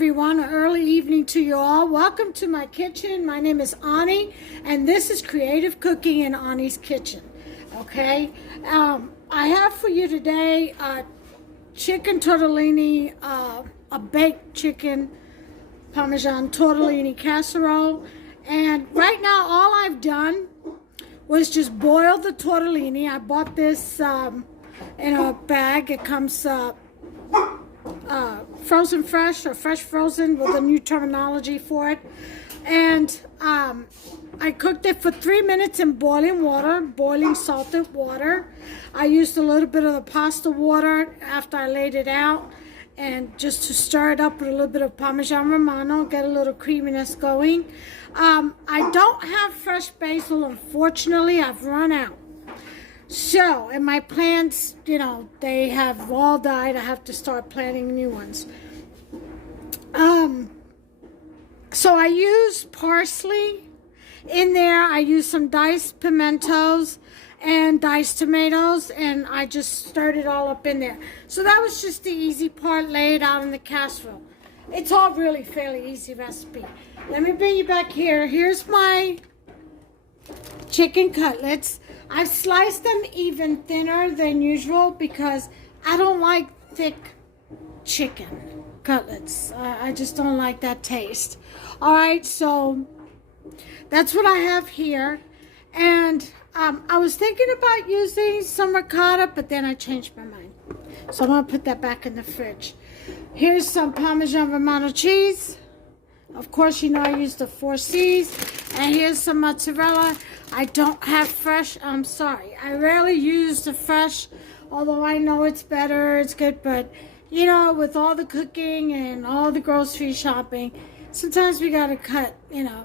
everyone, or early evening to you all. Welcome to my kitchen. My name is Ani, and this is Creative Cooking in Ani's Kitchen. Okay, I have for you today chicken tortellini, a baked chicken Parmesan tortellini casserole. And right now, all I've done was just boil the tortellini. I bought this in a bag. It comes frozen fresh or fresh frozen with a new terminology for it. And I cooked it for 3 minutes in boiling water, boiling salted water. I used a little bit of the pasta water after I laid it out, and just to stir it up with a little bit of Parmesan Romano, get a little creaminess going. I don't have fresh basil, unfortunately. I've run out. So, and my plants, you know, they have all died. I have to start planting new ones. So I use parsley in there. I use some diced pimentos and diced tomatoes, and I just stirred it all up in there. So that was just the easy part, laid out in the casserole. It's all really fairly easy recipe. Let me bring you back here. Here's my chicken cutlets. I've sliced them even thinner than usual because I don't like thick chicken cutlets. I just don't like that taste. All right, so that's what I have here. And I was thinking about using some ricotta, but then I changed my mind. So I'm going to put that back in the fridge. Here's some Parmesan Romano cheese. Of course, you know I used the 4Cs. And here's some mozzarella. I don't have fresh. I'm sorry. I rarely use the fresh, although I know it's better, it's good. But, you know, with all the cooking and all the grocery shopping, sometimes we got to cut, you know,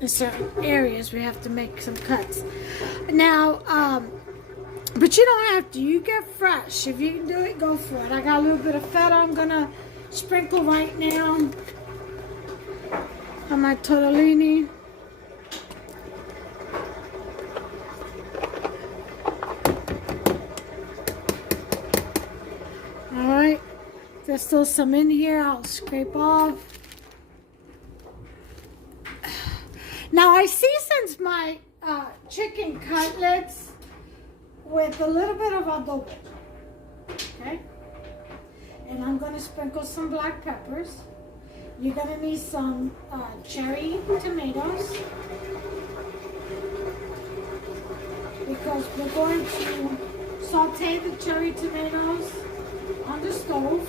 in certain areas we have to make some cuts. Now, but you don't have to. You get fresh. If you can do it, go for it. I got a little bit of feta I'm going to sprinkle right now on my tortellini. Alright, there's still some in here. I'll scrape off. Now I seasoned my chicken cutlets with a little bit of adobo. Okay? And I'm going to sprinkle some black peppers. You're going to need some cherry tomatoes, because we're going to saute the cherry tomatoes on the stove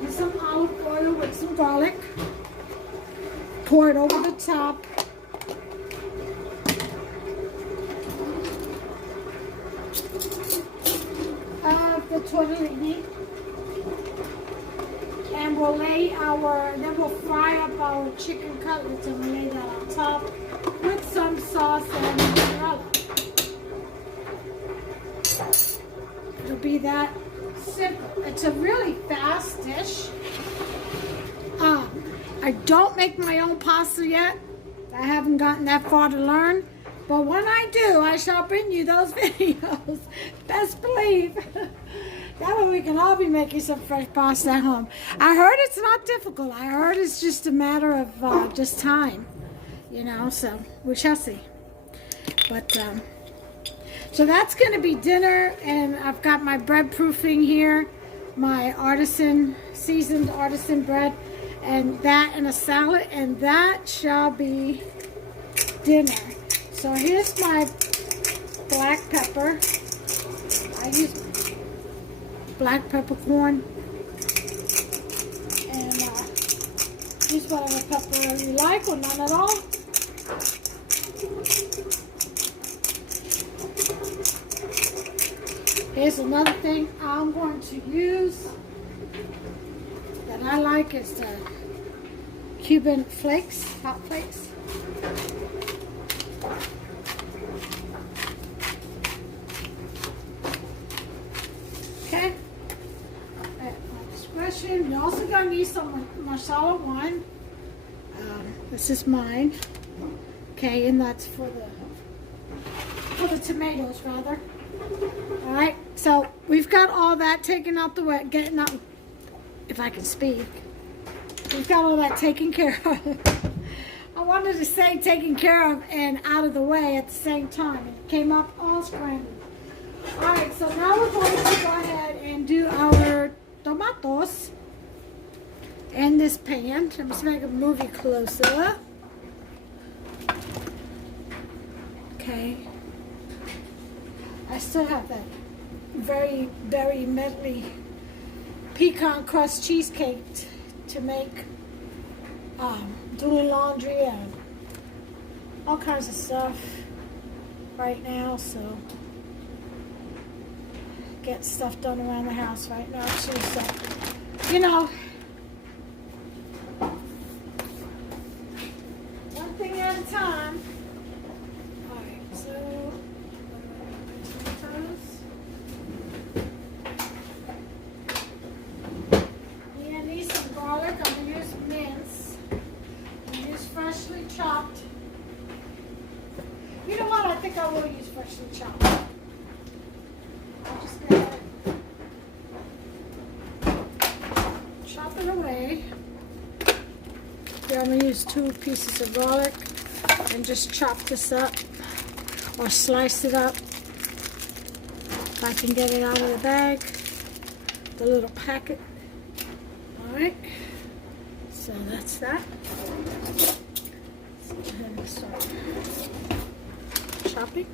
with some olive oil with some garlic. Pour it over the top. Of the tortellini. And we'll lay then we'll fry up our chicken cutlets, and we'll lay that on top with some sauce and mozzarella. It'll be that simple. It's a really fast dish. I don't make my own pasta yet. I haven't gotten that far to learn. But when I do, I shall bring you those videos. Best believe. That way we can all be making some fresh pasta at home. I heard it's not difficult. I heard it's just a matter of just time. You know, so we shall see. But, so that's going to be dinner. And I've got my bread proofing here. My seasoned artisan bread. And that and a salad. And that shall be dinner. So here's my black pepper. I use black peppercorn, and use whatever pepper you like, or none at all. Here's another thing I'm going to use that I like, is the Cuban flakes, hot flakes. Okay. You're also going to need some Marsala wine. This is mine. Okay, and that's for the tomatoes, rather. All right, so we've got all that taken out the way, getting out, if I can speak. We've got all that taken care of. I wanted to say taken care of and out of the way at the same time. It came up all scrambled. Alright, so now we're going to go ahead and do our tomatoes in this pan. Let me see if I can move you closer. Okay. I still have that very, very medley pecan crust cheesecake to make. Doing laundry and all kinds of stuff right now, so get stuff done around the house right now too, so you know, one thing at a time. Alright, so tomatoes. Yeah, I need some garlic. I'm gonna use mince. Freshly chopped. You know what? I think I will use freshly chopped. I'll just go ahead and chop it away. Here I'm going to use 2 pieces of garlic and just chop this up or slice it up. If I can get it out of the bag, the little packet. Alright, so that's that. Let's go ahead and start chopping.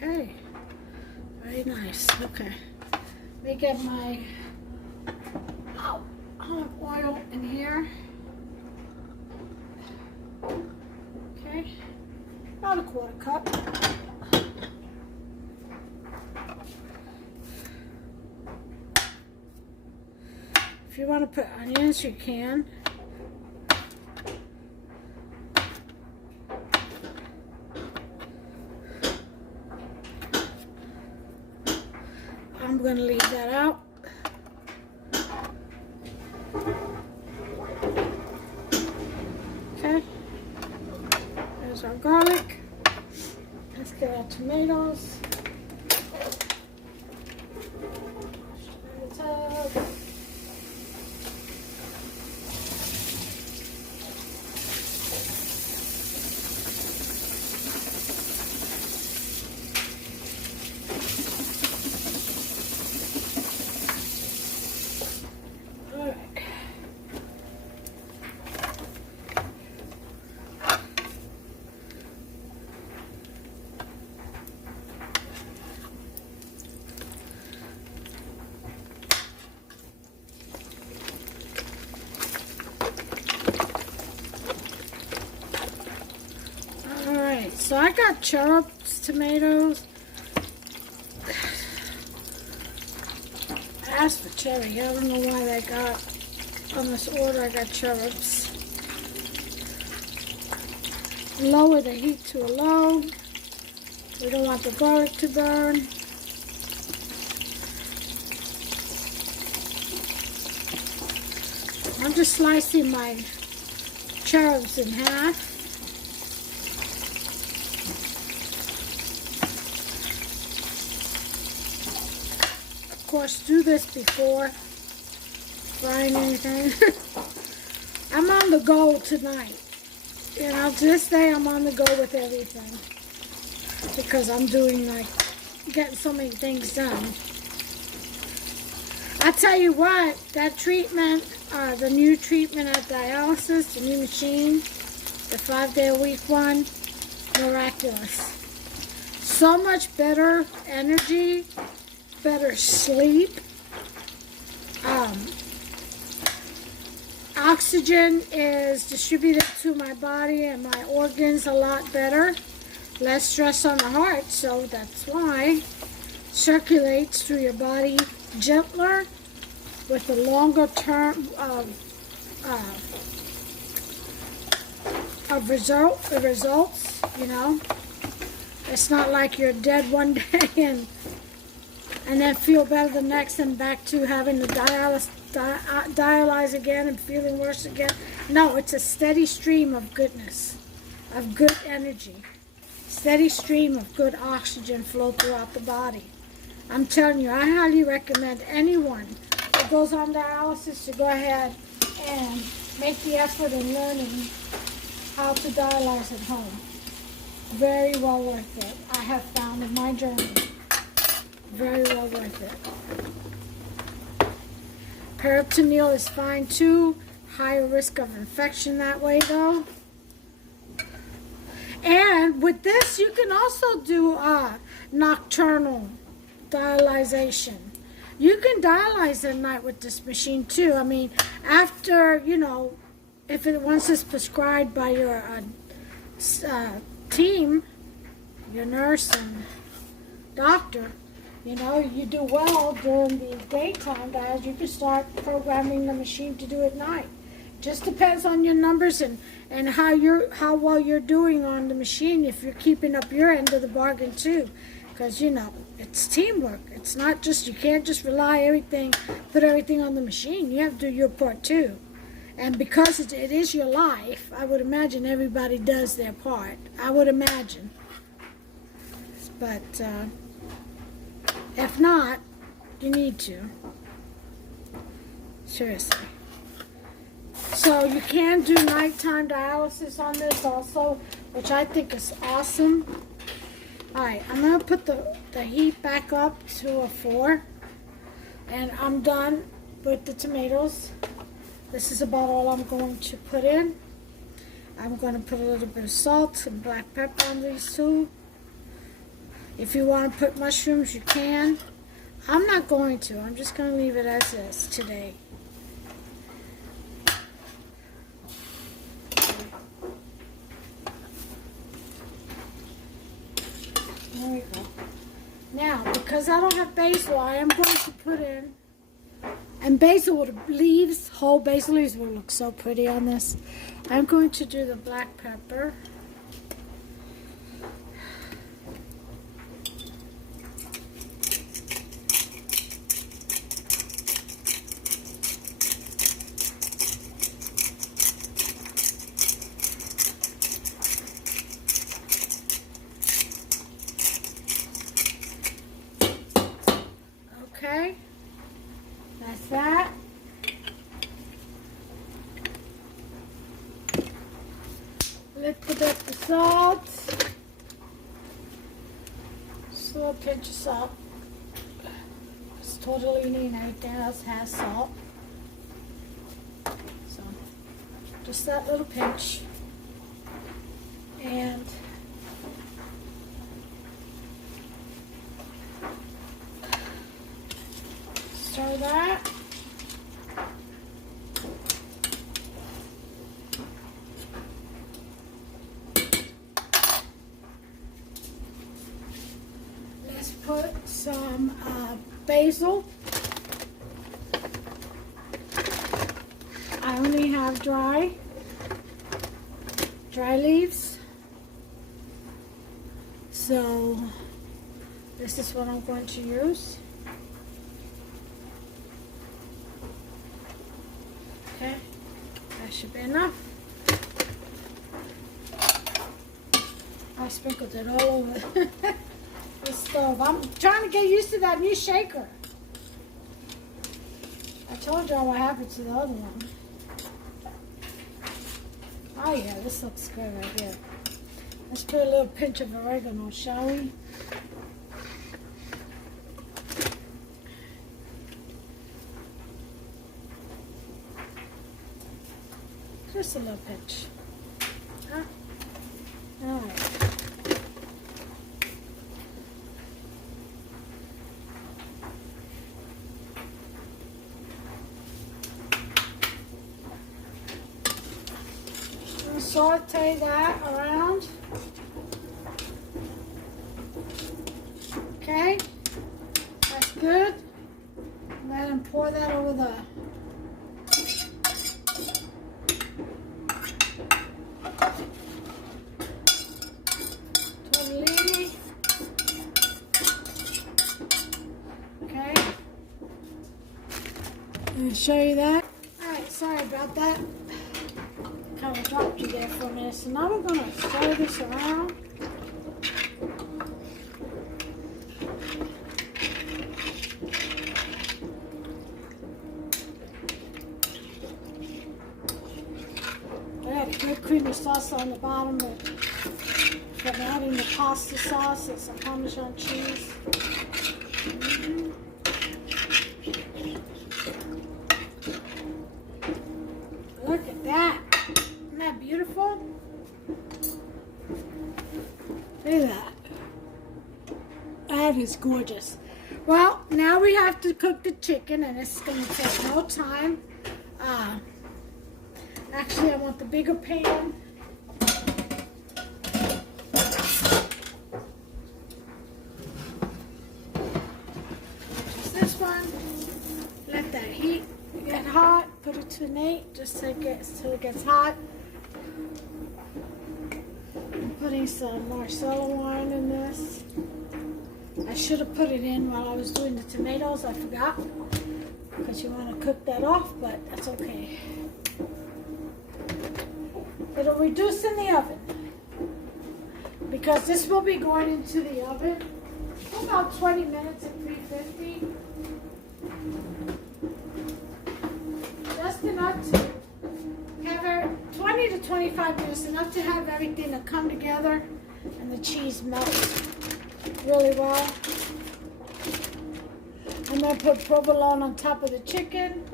Okay, very nice. Okay, let me get my olive oil in here. Okay, about a 1/4 cup. If you want to put onions, you can. I'm going to leave that out. Okay. There's our garlic. Let's get our tomatoes. So I got cherubs tomatoes. I asked for cherry. I don't know why they got on this order. I got cherubs. Lower the heat to a low. We don't want the garlic to burn. I'm just slicing my cherubs in half. Of course, do this before frying anything. I'm on the go tonight. You know, this day I'm on the go with everything because I'm doing getting so many things done. I tell you what, that treatment, the new treatment at dialysis, the new machine, the 5-day-a-week one, miraculous. So much better energy, better sleep. Oxygen is distributed to my body and my organs a lot better. less stress on the heart, so that's why. Circulates through your body gentler with a longer term of results, you know. It's not like you're dead one day and then feel better the next and back to having to dialyze again and feeling worse again. No, it's a steady stream of goodness, of good energy. Steady stream of good oxygen flow throughout the body. I'm telling you, I highly recommend anyone who goes on dialysis to go ahead and make the effort in learning how to dialyze at home. Very well worth it. I have found in my journey. Very well worth it. Peritoneal is fine too. Higher risk of infection that way though. And with this, you can also do nocturnal dialyzation. You can dialyze at night with this machine too. I mean, after, you know, if it once it's prescribed by your team, your nurse and doctor, you know, you do well during the daytime, guys. You can start programming the machine to do at night. Just depends on your numbers and how well you're doing on the machine, if you're keeping up your end of the bargain too. Because, you know, it's teamwork. It's not just, you can't just put everything on the machine. You have to do your part too. And because it is your life, I would imagine everybody does their part. I would imagine. But if not, you need to. Seriously. So you can do nighttime dialysis on this also, which I think is awesome. Alright, I'm going to put the heat back up to a 4. And I'm done with the tomatoes. This is about all I'm going to put in. I'm going to put a little bit of salt and black pepper on these too. If you want to put mushrooms, you can. I'm not going to. I'm just going to leave it as is today. There we go. Now, because I don't have basil, I am going to put in, and basil leaves, whole basil leaves will look so pretty on this. I'm going to do the black pepper. Okay, that's that. Let's put up the salt. Just a little pinch of salt. It's tortellini and everything else has salt. So, just that little pinch. And stir that. Let's put some basil. I only have dry leaves. So this is what I'm going to use. Okay, that should be enough. I sprinkled it all over the stove. I'm trying to get used to that new shaker. I told y'all what happened to the other one. Oh yeah, this looks good right here. Let's put a little pinch of oregano, shall we? Just a little pinch. Huh? All right. Saute that around. and pour that over the tortellini. Okay. I'll show you that. Alright, sorry about that. Kind of dropped you there for a minute. So now we're going to stir this around. I had a good creamy sauce on the bottom, but from adding the pasta sauce and some Parmesan cheese. Look at that. Isn't that beautiful? Look at that. That is gorgeous. Well, now we have to cook the chicken, and it's going to take no time. Actually, I want the bigger pan. Just this one. Let that heat get hot. Put it to an 8 just till it gets hot. I'm putting some Marcella wine in this. I should have put it in while I was doing the tomatoes. I forgot, because you want to cook that off, but that's okay. It'll reduce in the oven, because this will be going into the oven for about 20 minutes at 350. Just enough to have 20 to 25 minutes, enough to have everything to come together and the cheese melts really well. I'm going to put provolone on top of the chicken.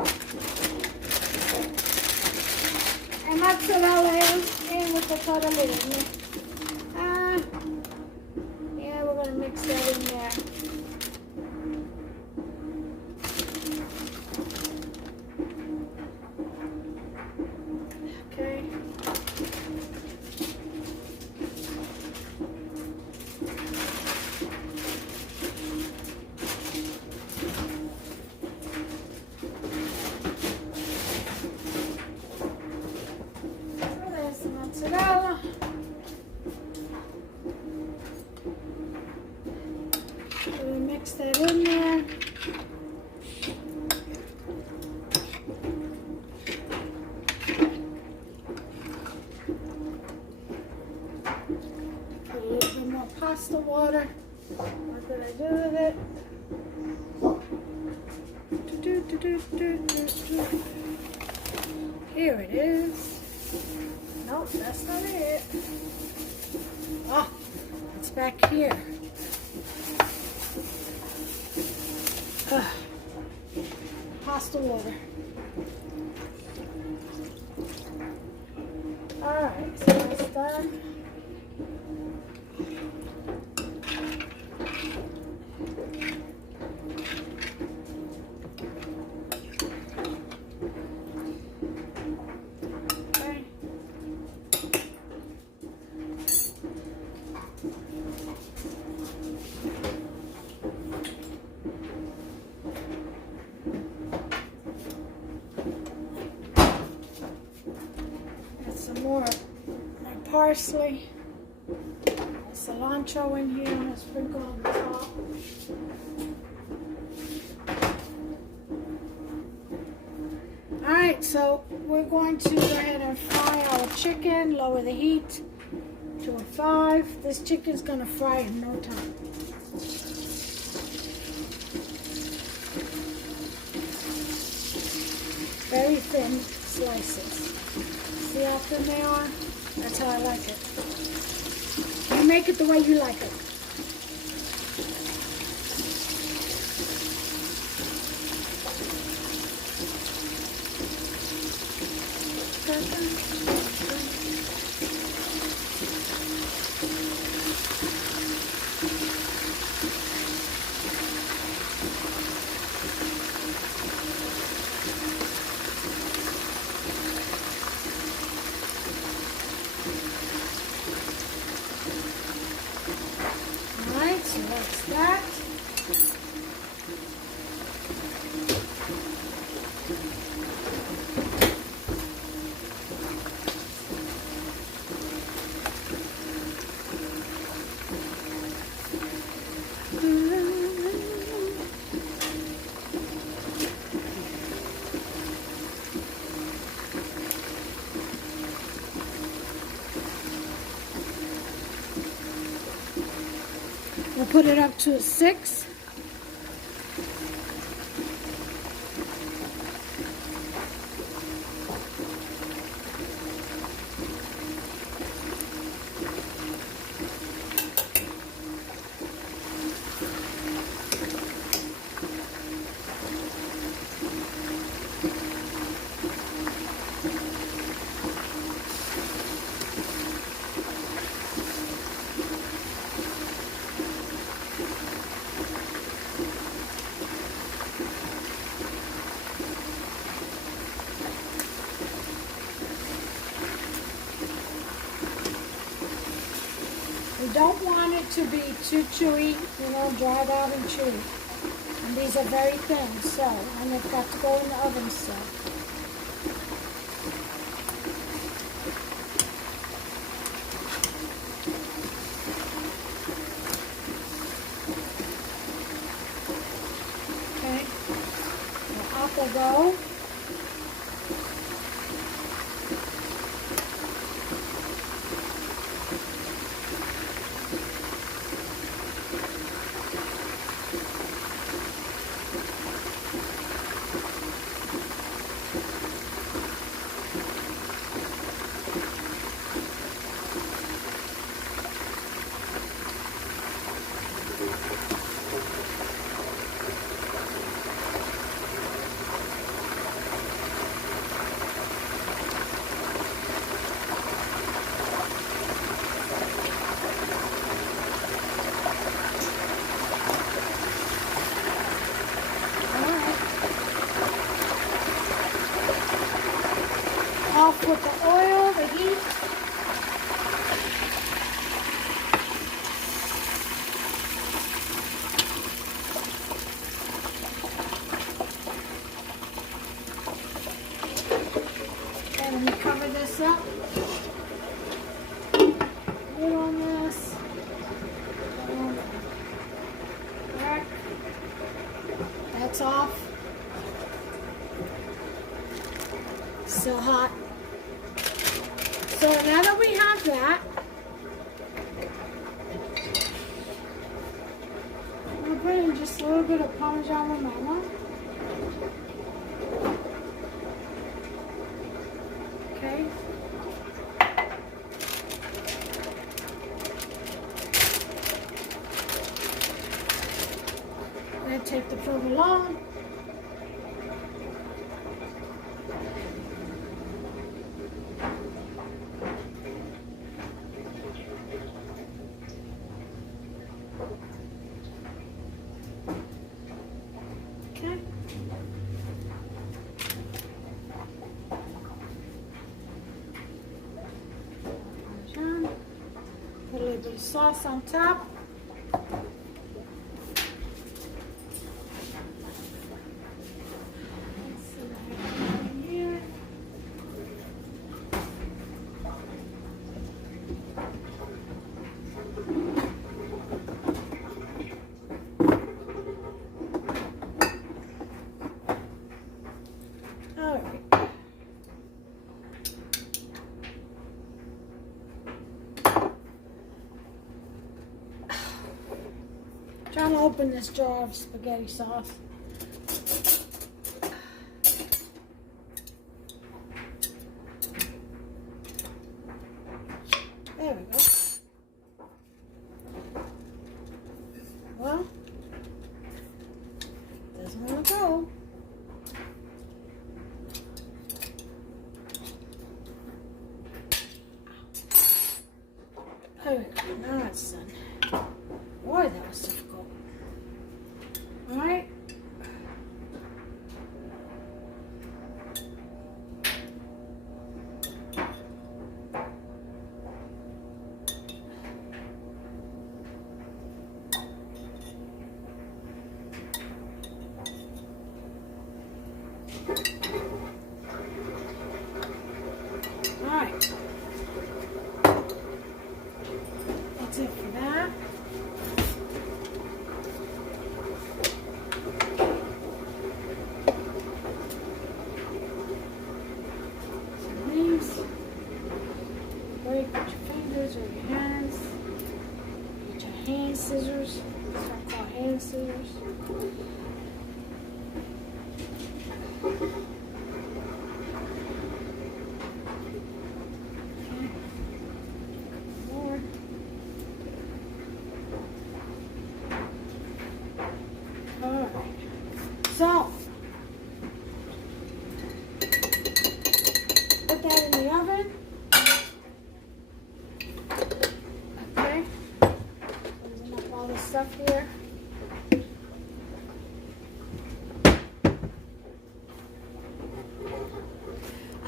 And mozzarella in with the tortellini. Yeah, we're going to mix that in there. Okay. Mozzarella. So we mix that in there. Put a little bit more pasta water. What did I do with it? Here it is. Nope, that's not it. Oh, it's back here. Pasta water. Alright, so that's done. More my parsley, cilantro in here, and a sprinkle on the top. Alright, so we're going to go ahead and fry our chicken, lower the heat to a 5. This chicken's going to fry in no time. Very thin slices. See how thin they are? That's how I like it. You make it the way you like it. Alright, so that's that. put it up to a 6. We don't want it to be too chewy, dried out and chewy. And these are very thin, and they've got to go in the oven still. Okay, well, off they go. Off with the oil, the heat. And then we cover this up. Lid on this. Back. That's off. Still hot. So now that we have that, I'm going to put in just a little bit of Parmesan Romano. Okay. Then take the provolone. Put a little bit of sauce on top. Trying to open this jar of spaghetti sauce. There we go. Well, doesn't want to go. There we go. Now it's done. Boy, that was difficult. All right. All right. That's it for that. Break with your fingers or your hands. Get your hand scissors.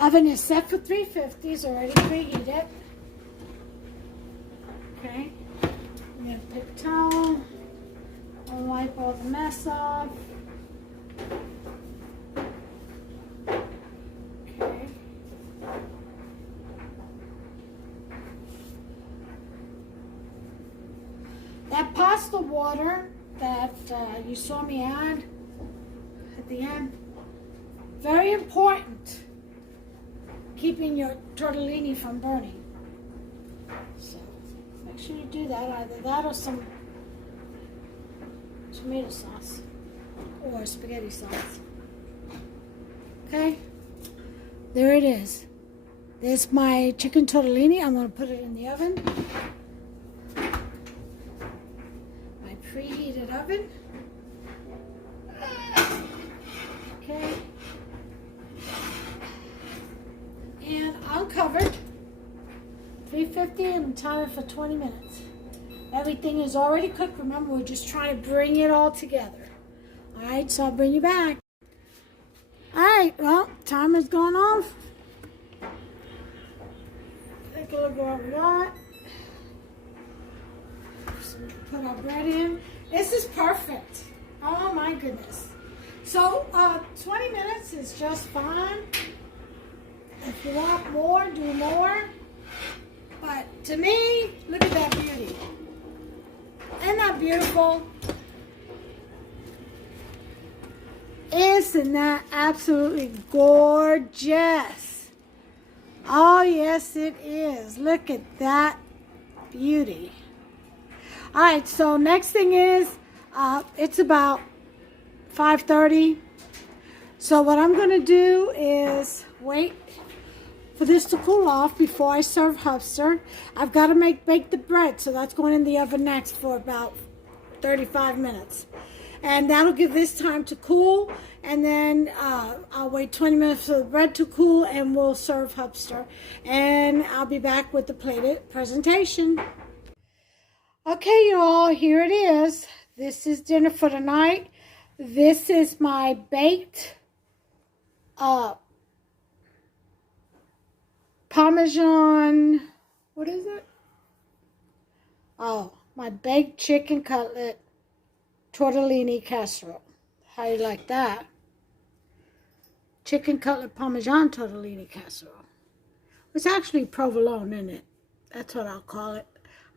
Oven is set for 350. It's already preheated. Okay. I'm going to pick a towel. I'll wipe all the mess off. Okay. That pasta water that you saw me add at the end, very important, keeping your tortellini from burning. So make sure you do that, either that or some tomato sauce or spaghetti sauce. Okay, there it is. There's my chicken tortellini. I'm going to put it in the oven. My preheated oven. Okay. And uncovered. 350 and time it for 20 minutes. Everything is already cooked. Remember, we're just trying to bring it all together. Alright, so I'll bring you back. Alright, well, timer's going off. Take a look at what we got. So put our bread in. This is perfect. Oh my goodness. So 20 minutes is just fine. If you want more, do more. But to me, look at that beauty. Isn't that beautiful? Isn't that absolutely gorgeous? Oh, yes, it is. Look at that beauty. All right, so next thing is, it's about 5:30. So what I'm going to do is wait for this to cool off before I serve Hubster. I've got to bake the bread, so that's going in the oven next for about 35 minutes. And that'll give this time to cool, and then I'll wait 20 minutes for the bread to cool, and we'll serve Hubster. And I'll be back with the plated presentation. Okay, you all, here it is. This is dinner for the night. This is my baked Parmesan, what is it? Oh, my baked chicken cutlet tortellini casserole. How you like that? Chicken cutlet Parmesan tortellini casserole. It's actually provolone in it. That's what I'll call it.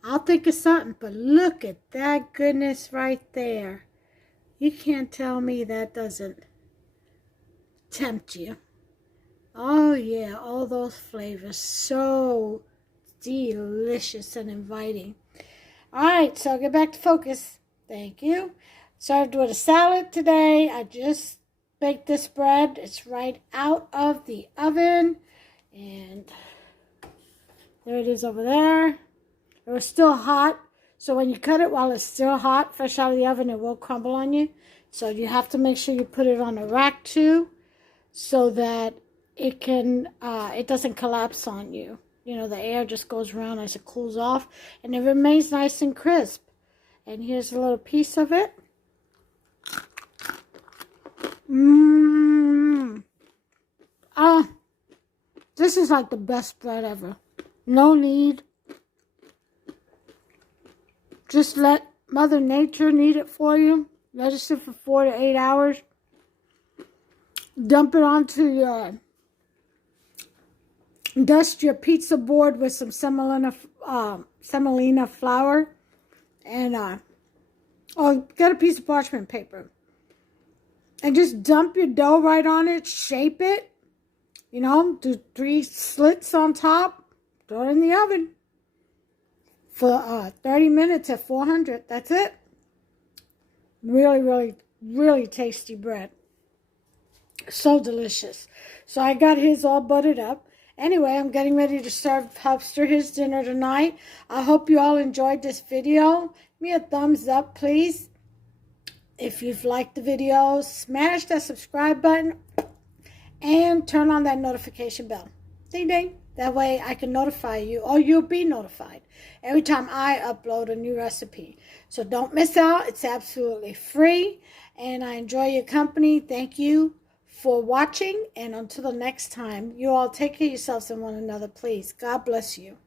I'll think of something, but look at that goodness right there. You can't tell me that doesn't tempt you. Oh yeah, all those flavors, so delicious and inviting. All right, so I'll get back to focus. Thank you. Served with a salad today. I just baked this bread. It's right out of the oven, and there it is over there. It was still hot, so when you cut it while it's still hot, fresh out of the oven, it will crumble on you. So you have to make sure you put it on a rack too, so that it doesn't collapse on you. You know, the air just goes around as it cools off, and it remains nice and crisp. And here's a little piece of it. This is like the best bread ever. No need. Just let Mother Nature knead it for you. Let it sit for 4 to 8 hours. Dump it onto your, dust your pizza board with some semolina flour, and or get a piece of parchment paper, and just dump your dough right on it. Shape it, you know, do 3 slits on top. Throw it in the oven for 30 minutes at 400. That's it. Really, really, really tasty bread. So delicious. So I got his all buttered up. Anyway, I'm getting ready to serve Hubster his dinner tonight. I hope you all enjoyed this video. Give me a thumbs up, please. If you've liked the video, smash that subscribe button and turn on that notification bell. Ding, ding. That way I can notify you, or you'll be notified every time I upload a new recipe. So don't miss out. It's absolutely free, and I enjoy your company. Thank you for watching, and until the next time, you all take care of yourselves and one another, please. God bless you.